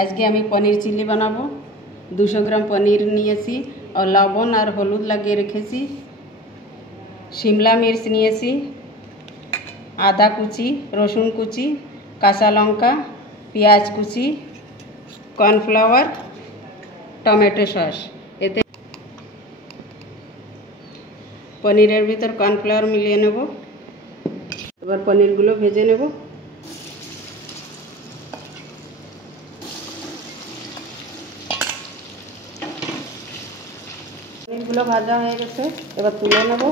আজকে আমি পনির চিলি বানাবো। 200 গ্রাম পনির নিয়েছি আর লবণ আর হলুদ লাগিয়ে রেখেছি। শিমলা মির্চ নিয়েছি, আদা কুচি, রসুন কুচি, কাঁচা লঙ্কা, পেঁয়াজ কুচি, কর্নফ্লাওয়ার, টমেটো সস। এতে পনিরের ভিতর কর্নফ্লাওয়ার মিলিয়ে নেব। এবার পনিরগুলো ভেজে নেব। পনিরগুলো ভাজা হয়ে গেছে, এবার তুলে নেব।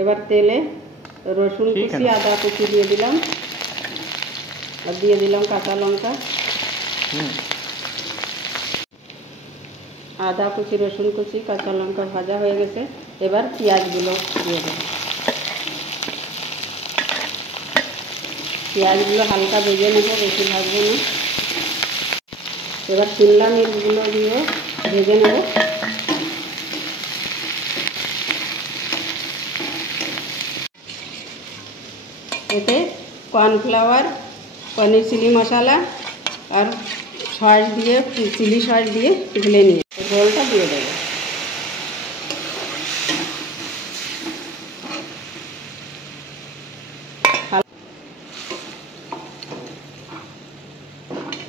এবার তেলে রসুন কুচি, আদা কুচি দিয়ে দিলাম আর দিয়ে দিলাম কাঁচা লঙ্কা। আদা কুচি, রসুন কুচি, কাঁচা লঙ্কা ভাজা হয়ে গেছে। এবার পেঁয়াজগুলো দিয়ে দেব। পেঁয়াজগুলো হালকা ভেজে নেব, বেশি ভাজবো না। এবার শিমলা মির্চগুলো দিয়ে ভেজে নেব। এতে কর্নফ্লাওয়ার, পনির চিলি মশলা আর সস দিয়ে, চিলি সস দিয়ে ঢেলে নিয়ে রোলটা দিয়ে দেবো।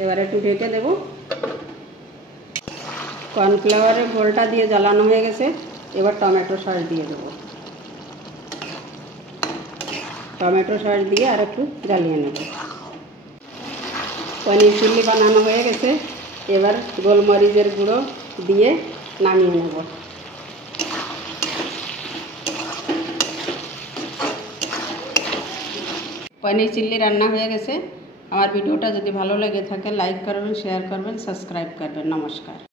এবারে একটু ঢেকে দেবো। কর্নফ্লাওয়ারের ঘোলটা দিয়ে জ্বালানো হয়ে গেছে। এবার টমেটো সস দিয়ে দেবো। টমেটো সস দিয়ে আর একটু জ্বালিয়ে নেব। পনির চিলি বানানো হয়ে গেছে। এবার গোলমরিচের গুঁড়ো দিয়ে নামিয়ে নেব। পনির চিলি রান্না হয়ে গেছে। আমার ভিডিওটা যদি ভালো লেগে থাকে লাইক করবেন, শেয়ার করবেন, সাবস্ক্রাইব করবেন। নমস্কার।